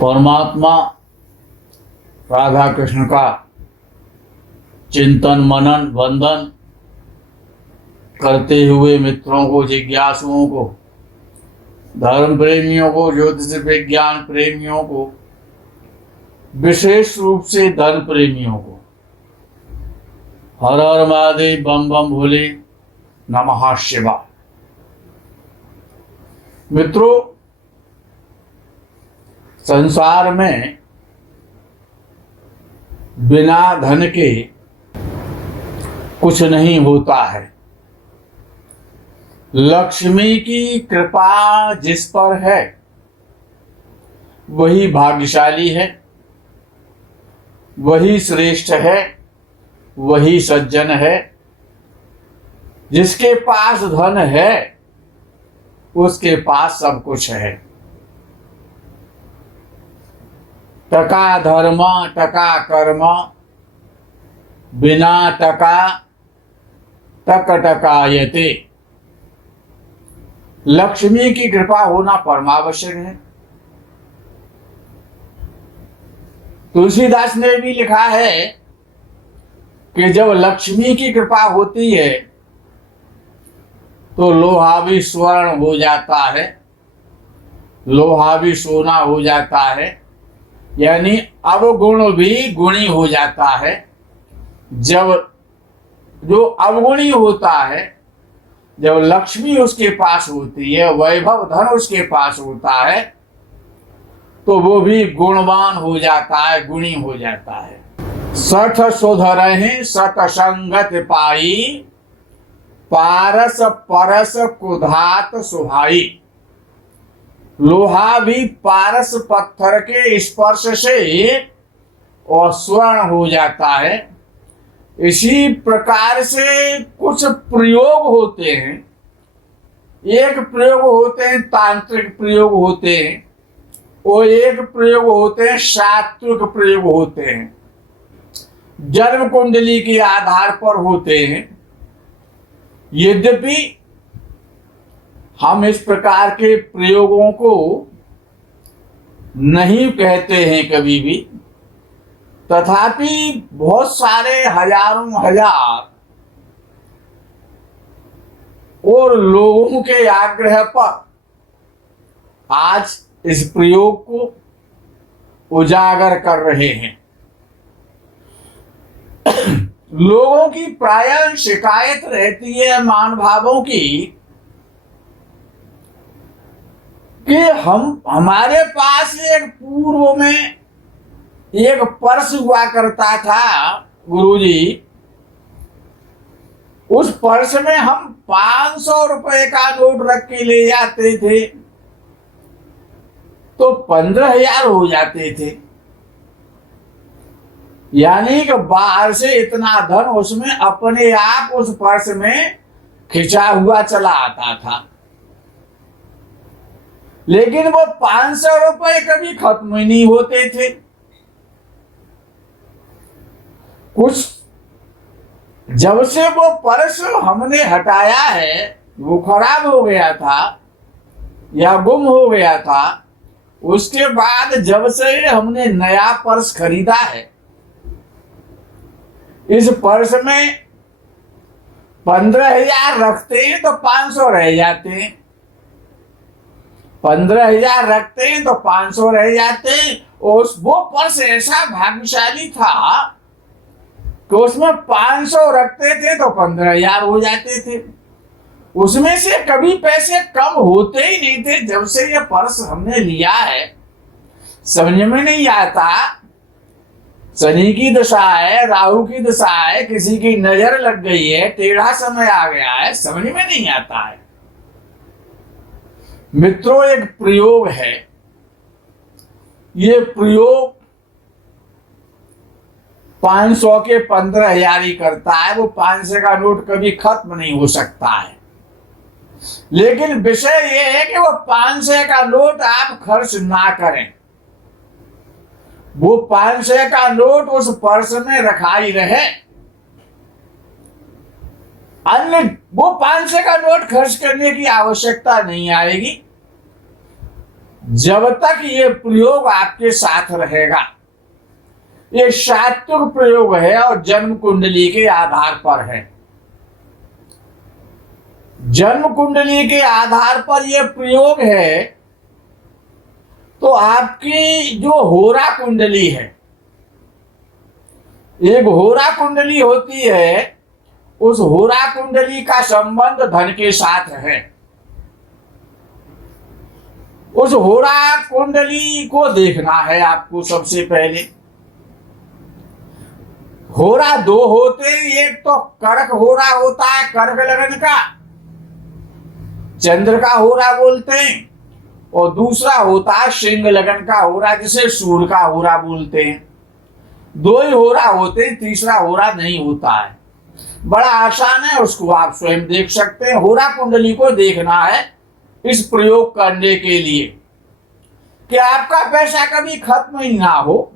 परमात्मा राधा कृष्ण का चिंतन मनन वंदन करते हुए मित्रों को, जिज्ञासुओं को, धर्म प्रेमियों को, ज्योतिष विज्ञान प्रेमियों को, विशेष रूप से धन प्रेमियों को हर हर महादेव, बम बम भोले, नमः शिवाय। मित्रों, संसार में बिना धन के कुछ नहीं होता है। लक्ष्मी की कृपा जिस पर है वही भाग्यशाली है, वही श्रेष्ठ है, वही सज्जन है। जिसके पास धन है उसके पास सब कुछ है। टका धर्म टका कर्म, बिना टका टक टकायते। लक्ष्मी की कृपा होना परमावश्यक है। तुलसीदास ने भी लिखा है कि जब लक्ष्मी की कृपा होती है तो लोहा भी स्वर्ण हो जाता है, लोहा भी सोना हो जाता है, यानी अवगुण भी गुणी हो जाता है। जब जो अवगुणी होता है, जब लक्ष्मी उसके पास होती है, वैभव धन उसके पास होता है, तो वो भी गुणवान हो जाता है, गुणी हो जाता है। सठ सुधरहि सतसंगत पाई, पारस परस कुधात सुहाई। लोहा भी पारस पत्थर के स्पर्श से और स्वर्ण हो जाता है। इसी प्रकार से कुछ प्रयोग होते हैं। एक प्रयोग होते हैं तांत्रिक प्रयोग होते हैं, और एक प्रयोग होते हैं सात्विक प्रयोग होते हैं, जन्म कुंडली के आधार पर होते हैं। यद्यपि हम इस प्रकार के प्रयोगों को नहीं कहते हैं कभी भी, तथापि बहुत सारे हजारों हजार और लोगों के आग्रह पर आज इस प्रयोग को उजागर कर रहे हैं। लोगों की प्रायः शिकायत रहती है महानुभावों की कि हमारे पास एक पूर्व में एक पर्स हुआ करता था गुरुजी, उस पर्स में हम 500 रुपए का नोट रख के ले जाते थे तो 15,000 हो जाते थे। यानी कि बाहर से इतना धन उसमें अपने आप उस पर्स में खिंचा हुआ चला आता था, लेकिन वो 500 रुपए कभी खत्म ही नहीं होते थे। कुछ जब से वो पर्स हमने हटाया है, वो खराब हो गया था या गुम हो गया था, उसके बाद जब से हमने नया पर्स खरीदा है, इस पर्स में 15,000 रखते हैं तो 500 रह जाते हैं, 15,000 रखते हैं तो 500 रह जाते हैं। और वो पर्स ऐसा भाग्यशाली था कि उसमें 500 रखते थे तो 15,000 हो जाते थे। उसमें से कभी पैसे कम होते ही नहीं थे। जब से ये पर्स हमने लिया है, समझ में नहीं आता शनि की दशा है, राहु की दशा है, किसी की नजर लग गई है, टेढ़ा समय आ गया है, समझ में नहीं आता है। मित्रों, एक प्रयोग है, ये प्रयोग 500 के 15,000 ही करता है। वो 500 का नोट कभी खत्म नहीं हो सकता है। लेकिन विषय ये है कि वो 500 का नोट आप खर्च ना करें। वो 500 का नोट उस पर्स में रखा ही रहे। अन्य वो 500 का नोट खर्च करने की आवश्यकता नहीं आएगी। जब तक ये प्रयोग आपके साथ रहेगा। ये सात्विक प्रयोग है और जन्म कुंडली के आधार पर है। जन्म कुंडली के आधार पर यह प्रयोग है। तो आपकी जो होरा कुंडली है, एक होरा कुंडली होती है, उस होरा कुंडली का संबंध धन के साथ है। उस होरा कुंडली को देखना है आपको। सबसे पहले होरा दो होते हैं, एक तो कर्क होरा होता है, कर्क लगन का, चंद्र का होरा बोलते हैं, और दूसरा होता है सिंह लगन का होरा, जिसे सूर्य का होरा बोलते हैं। दो ही होरा होते हैं, तीसरा होरा नहीं होता है। बड़ा आसान है, उसको आप स्वयं देख सकते हैं। होरा कुंडली को देखना है इस प्रयोग करने के लिए कि आपका पैसा कभी खत्म ही ना हो,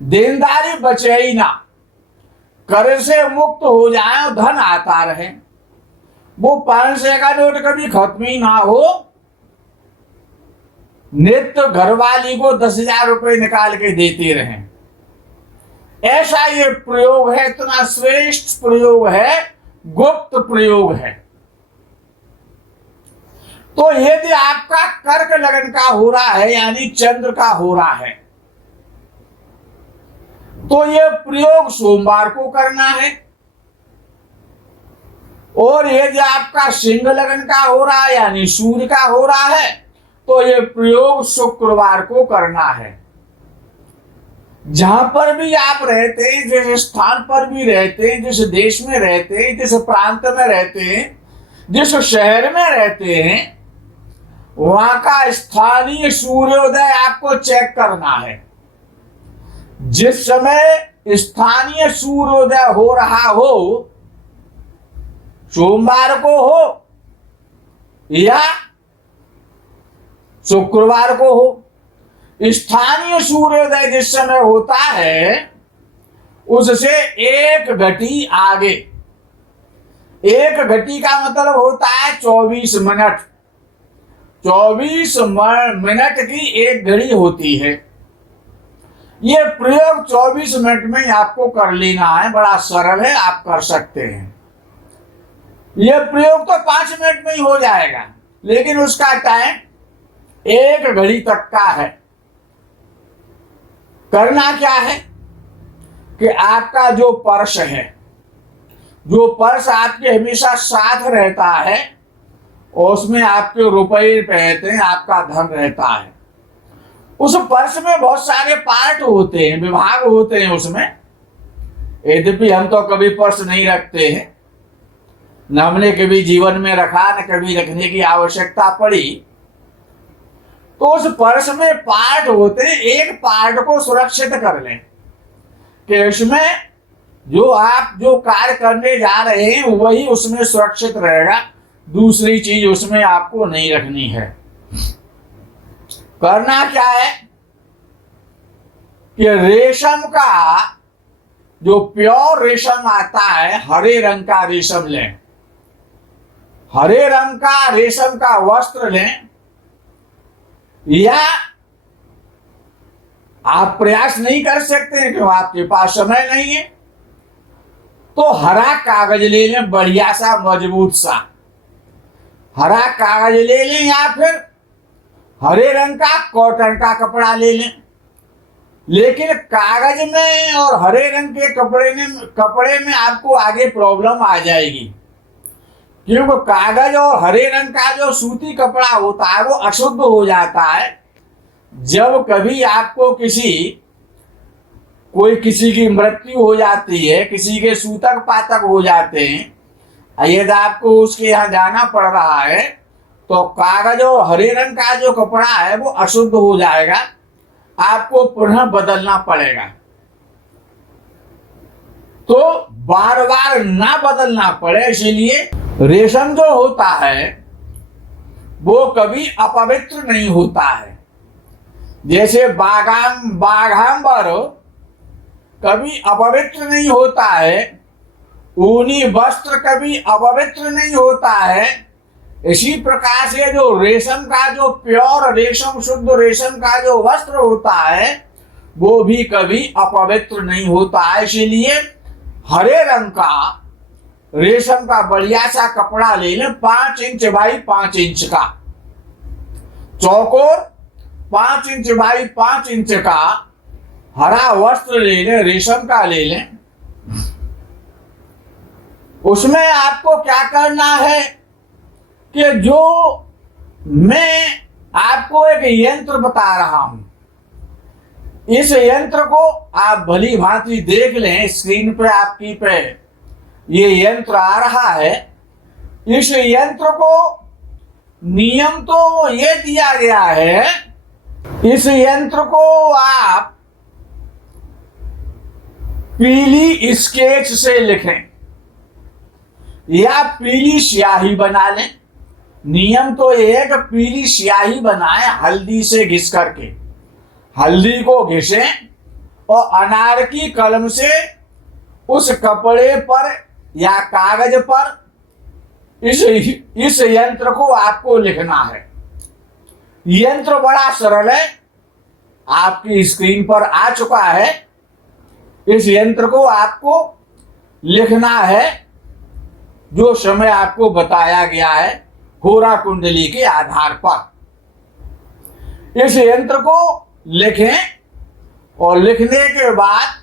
देनदारी बचे ही ना, कर्ज से मुक्त हो जाए और धन आता रहे। वो 500 का नोट कभी खत्म ही ना हो, नित्य घरवाली को 10,000 रुपए निकाल के देते रहें। ऐसा ये प्रयोग है, इतना श्रेष्ठ प्रयोग है, गुप्त प्रयोग है। तो यदि आपका कर्क लगन का हो रहा है, यानी चंद्र का हो रहा है, तो यह प्रयोग सोमवार को करना है। और यदि आपका सिंह लगन का हो रहा है, यानी सूर्य का हो रहा है, तो यह प्रयोग शुक्रवार को करना है। जहां पर भी आप रहते हैं, जिस स्थान पर भी रहते हैं, जिस देश में रहते हैं, जिस प्रांत में रहते हैं, जिस शहर में रहते हैं, वहां का स्थानीय सूर्योदय आपको चेक करना है। जिस समय स्थानीय सूर्योदय हो रहा हो, सोमवार को हो या शुक्रवार को हो, स्थानीय सूर्योदय जिस समय होता है उससे 1 घटी आगे, 1 घटी का मतलब होता है 24 मिनट। 24 मिनट की एक घड़ी होती है। ये प्रयोग 24 मिनट में आपको कर लेना है। बड़ा सरल है, आप कर सकते हैं। यह प्रयोग तो 5 मिनट में ही हो जाएगा, लेकिन उसका टाइम 1 घड़ी तक का है। करना क्या है कि आपका जो पर्स है, जो पर्स आपके हमेशा साथ रहता है, और उसमें आपके रुपए रहते हैं, आपका धन रहता है। उस पर्स में बहुत सारे पार्ट होते हैं, विभाग होते हैं उसमें। यद्यपि हम तो कभी पर्स नहीं रखते हैं, न हमने कभी जीवन में रखा, न कभी रखने की आवश्यकता पड़ी। तो उस पर्स में पार्ट होते हैं। एक पार्ट को सुरक्षित कर लें कि उसमें जो कार्य करने जा रहे हैं वही उसमें सुरक्षित रहेगा, दूसरी चीज उसमें आपको नहीं रखनी है। करना क्या है कि रेशम का जो प्योर रेशम आता है, हरे रंग का रेशम लें। हरे रंग का रेशम का वस्त्र लें, या आप प्रयास नहीं कर सकते हैं क्यों, आपके पास समय नहीं है, तो हरा कागज ले लें, बढ़िया सा मजबूत सा हरा कागज ले लें, या फिर हरे रंग का कॉटन का कपड़ा ले लें। लेकिन कागज में और हरे रंग के कपड़े में आपको आगे प्रॉब्लम आ जाएगी, क्योंकि कागज और हरे रंग का जो सूती कपड़ा होता है वो अशुद्ध हो जाता है। जब कभी आपको किसी की मृत्यु हो जाती है, किसी के सूतक पातक हो जाते हैं, यदि आपको उसके यहाँ जाना पड़ रहा है, तो कागज और हरे रंग का जो कपड़ा है वो अशुद्ध हो जाएगा, आपको पुनः बदलना पड़ेगा। तो बार बार ना बदलना पड़े, इसलिए रेशम जो होता है वो कभी अपवित्र नहीं होता है। जैसे बाघांबर कभी अपवित्र नहीं होता है, ऊनी वस्त्र कभी अपवित्र नहीं होता है, इसी प्रकार से जो रेशम का जो प्योर रेशम, शुद्ध रेशम का जो वस्त्र होता है वो भी कभी अपवित्र नहीं होता है। इसीलिए हरे रंग का रेशम का बढ़िया सा कपड़ा ले लें, 5 इंच बाई 5 इंच का चौकोर, 5 इंच बाई 5 इंच का हरा वस्त्र ले लें, रेशम का ले लें। उसमें आपको क्या करना है कि जो मैं आपको एक यंत्र बता रहा हूं, इस यंत्र को आप भली भांति देख लें। स्क्रीन पे आपकी पे ये यंत्र आ रहा है। इस यंत्र को नियम तो ये दिया गया है, इस यंत्र को आप पीली स्केच से लिखें या पीली स्याही बना लें। नियम तो ये है कि पीली स्याही बनाएं हल्दी से घिस करके। हल्दी को घिसें और अनार की कलम से उस कपड़े पर या कागज पर इस यंत्र को आपको लिखना है। यंत्र बड़ा सरल है, आपकी स्क्रीन पर आ चुका है। इस यंत्र को आपको लिखना है जो समय आपको बताया गया है होरा कुंडली के आधार पर। इस यंत्र को लिखें और लिखने के बाद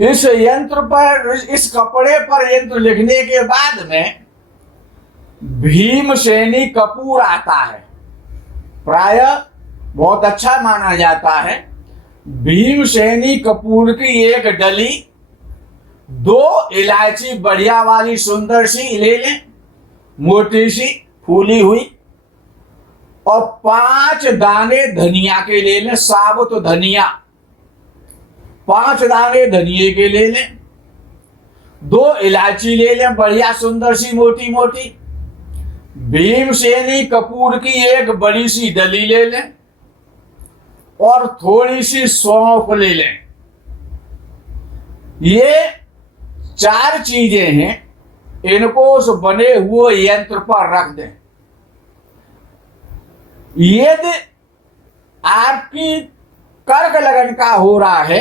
इस यंत्र पर, इस कपड़े पर यंत्र लिखने के बाद में भीमसेनी कपूर आता है। प्रायः बहुत अच्छा माना जाता है। भीमसेनी कपूर की एक डली, 2 इलायची बढ़िया वाली सुंदर सी ले लें, मोटी सी फूली हुई, और 5 दाने धनिया के ले लें, साबुत धनिया 5 दाने धनिये के ले लें। 2 इलायची ले लें बढ़िया सुंदर सी मोटी मोटी। भीमसेनी कपूर की एक बड़ी सी डली ले लें और थोड़ी सी सौंफ ले लें। ये 4 चीजें हैं, इनको उस बने हुए यंत्र पर रख दें। यदि आपकी कर्क लगन का हो रहा है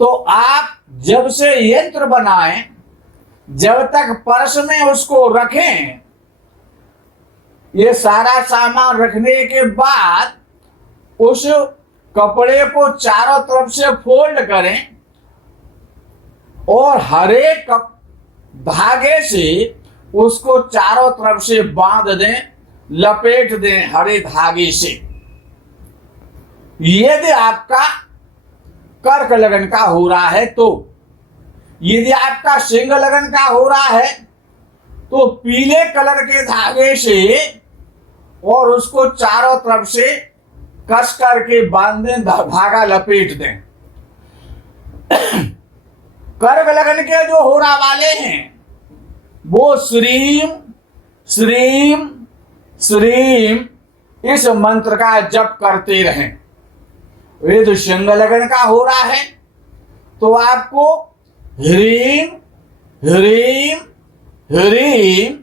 तो आप जब से यंत्र बनाएं, जब तक पर्स में उसको रखें, ये सारा सामान रखने के बाद उस कपड़े को चारों तरफ से फोल्ड करें और हरे धागे से उसको चारों तरफ से बांध दें, लपेट दें हरे धागे से। यदि आपका कर्क लगन का हो रहा है तो, यदि आपका सिंह लगन का हो रहा है तो पीले कलर के धागे से और उसको चारों तरफ से कस करके बांध दें, धागा लपेट दें। कर्क लगन के जो होरा वाले हैं वो श्रीम श्रीम श्रीम इस मंत्र का जप करते रहें। यदि सिंह लगन का हो रहा है तो आपको ह्रीम ह्रीम ह्रीम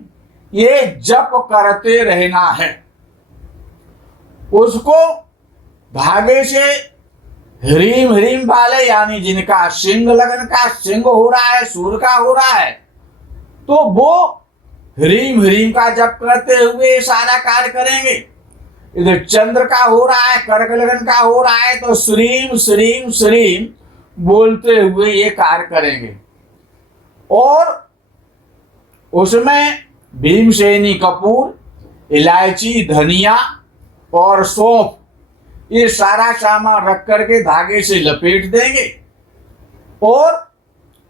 ये जप करते रहना है। उसको धागे से ह्रीम ह्रीम वाले, यानी जिनका सिंह लगन का सिंह हो रहा है, सूर्य का हो रहा है, तो वो ह्रीम ह्रीम का जप करते हुए सारा कार्य करेंगे। इधर चंद्र का हो रहा है, कर्क लगन का हो रहा है तो श्रीम श्रीम श्रीम बोलते हुए ये कार्य करेंगे। और उसमें भीमसेनी कपूर, इलायची, धनिया और सौंफ ये सारा सामान रख करके धागे से लपेट देंगे और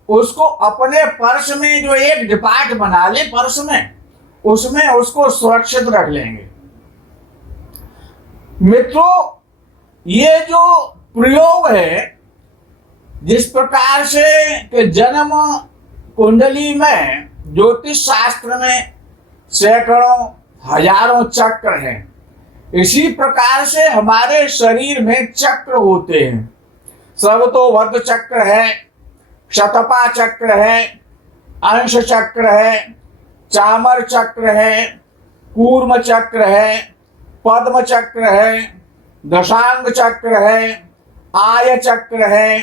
उसको अपने पर्स में, जो एक डिपार्ट बना ले पर्स में, उसमें उसको सुरक्षित रख लेंगे। मित्रों, ये जो प्रयोग है, जिस प्रकार से कि जन्म कुंडली में ज्योतिष शास्त्र में सैकड़ों हजारों चक्र हैं, इसी प्रकार से हमारे शरीर में चक्र होते हैं। सर्वतोवर्त चक्र है, शतपा चक्र है, अंश चक्र है, चामर चक्र है, कूर्म चक्र है, पद्म चक्र है, दशांग चक्र है, आय चक्र है,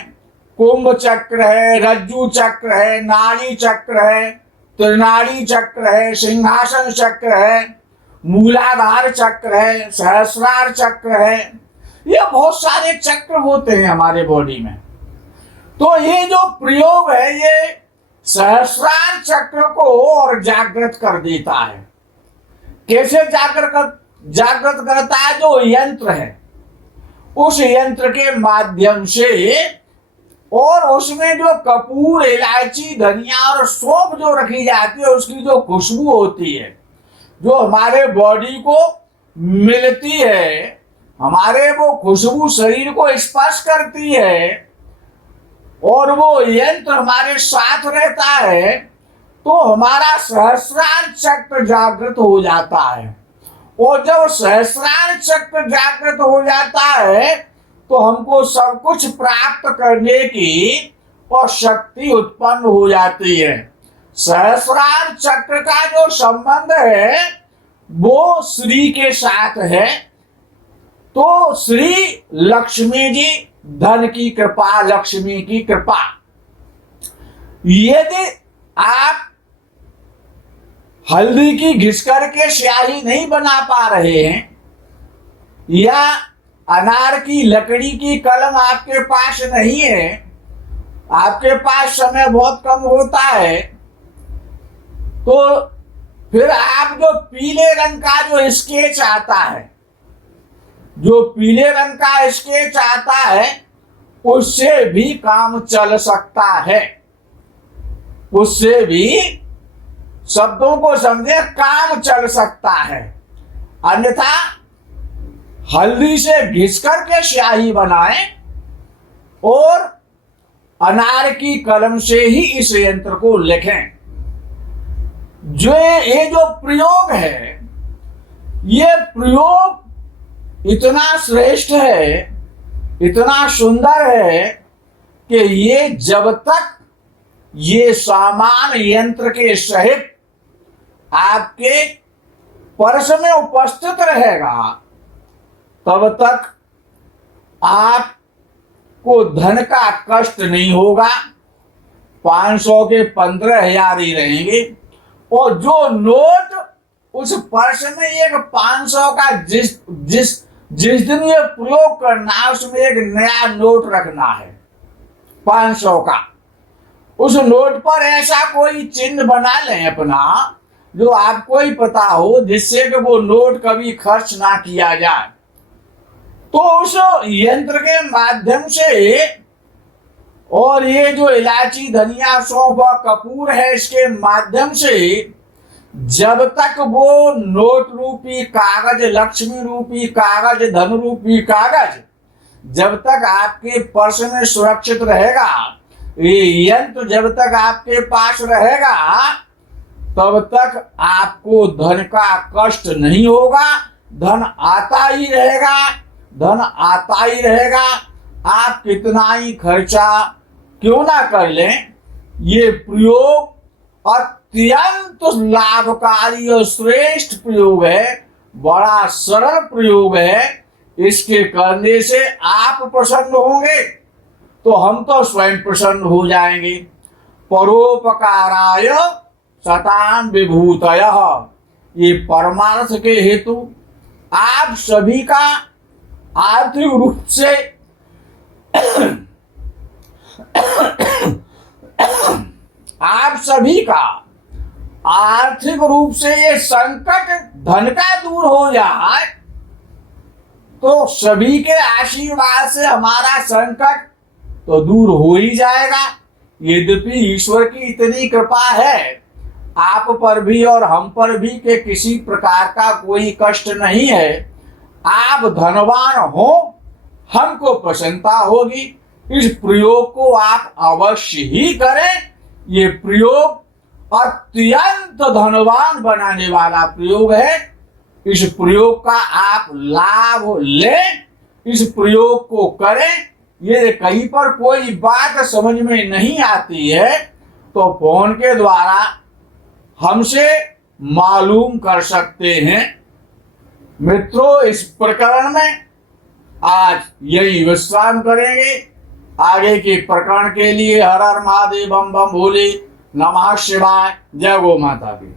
कुंभ चक्र है, रज्जु चक्र है, नाड़ी चक्र है, त्रिनाड़ी चक्र है, सिंहासन चक्र है, मूलाधार चक्र है, सहस्रार चक्र है। ये बहुत सारे चक्र होते हैं हमारे बॉडी में। तो ये जो प्रयोग है ये सहस्रार चक्र को और जागृत कर देता है। कैसे जागृत करता है? जो यंत्र है उस यंत्र के माध्यम से, और उसमें जो कपूर, इलायची, धनिया और सौंफ जो रखी जाती है उसकी जो खुशबू होती है, जो हमारे बॉडी को मिलती है, हमारे वो खुशबू शरीर को स्पर्श करती है और वो यंत्र हमारे साथ रहता है, तो हमारा सहस्रार चक्र जागृत हो जाता है। और जब सहस्रार चक्र जागृत हो जाता है तो हमको सब कुछ प्राप्त करने की और शक्ति उत्पन्न हो जाती है। सहस्रार चक्र का जो संबंध है वो श्री के साथ है। तो श्री लक्ष्मी जी, धन की कृपा, लक्ष्मी की कृपा। यदि आप हल्दी की घिस करके स्याही नहीं बना पा रहे हैं, या अनार की लकड़ी की कलम आपके पास नहीं है, आपके पास समय बहुत कम होता है, तो फिर आप जो पीले रंग का जो स्केच आता है, जो पीले रंग का स्केच आता है, उससे भी काम चल सकता है। उससे भी, शब्दों को समझे, काम चल सकता है। अन्यथा हल्दी से घिस करके स्याही बनाएं और अनार की कलम से ही इस यंत्र को लिखें। ये जो प्रयोग है, ये प्रयोग इतना श्रेष्ठ है, इतना सुंदर है कि ये जब तक ये सामान यंत्र के सहित आपके पर्स में उपस्थित रहेगा, तब तक आपको धन का कष्ट नहीं होगा। 500 के 15,000 ही रहेंगे। और जो नोट उस पर्स में, एक 500 का जिस दिन ये प्रयोग करना है, उसमें एक नया नोट रखना है 500 का। उस नोट पर ऐसा कोई चिन्ह बना लें अपना, जो आपको ही पता हो, जिससे कि वो नोट कभी खर्च ना किया जाए। तो उस यंत्र के माध्यम से, और ये जो इलायची, धनिया, सौंफ और कपूर है, इसके माध्यम से जब तक वो नोट रूपी कागज, लक्ष्मी रूपी कागज, धन रूपी कागज जब तक आपके पर्स में सुरक्षित रहेगा, ये यंत्र जब तक आपके पास रहेगा, तब तक आपको धन का कष्ट नहीं होगा। धन आता ही रहेगा, धन आता ही रहेगा। आप कितना ही खर्चा क्यों ना कर लें, ये प्रयोग अत्यंत लाभकारी और श्रेष्ठ प्रयोग है, बड़ा सरल प्रयोग है। इसके करने से आप प्रसन्न होंगे तो हम तो स्वयं प्रसन्न हो जाएंगे। परोपकाराय सताम विभूतयः, ये परमार्थ के हेतु आप सभी का आर्थिक रूप से आप सभी का आर्थिक रूप से ये संकट धन का दूर हो जाए, तो सभी के आशीर्वाद से हमारा संकट तो दूर हो ही जाएगा। यद्यपि ईश्वर की इतनी कृपा है आप पर भी और हम पर भी कि किसी प्रकार का कोई कष्ट नहीं है। आप धनवान हो, हमको प्रसन्नता होगी। इस प्रयोग को आप अवश्य ही करें। ये प्रयोग अत्यंत धनवान बनाने वाला प्रयोग है। इस प्रयोग का आप लाभ लें, इस प्रयोग को करें। ये कहीं पर कोई बात समझ में नहीं आती है तो फोन के द्वारा हमसे मालूम कर सकते हैं। मित्रों, इस प्रकरण में आज यही विश्राम करेंगे। आगे के प्रकरण के लिए हर हर महादेव, बम बम भोले, नमः शिवाय, जय गो माता की।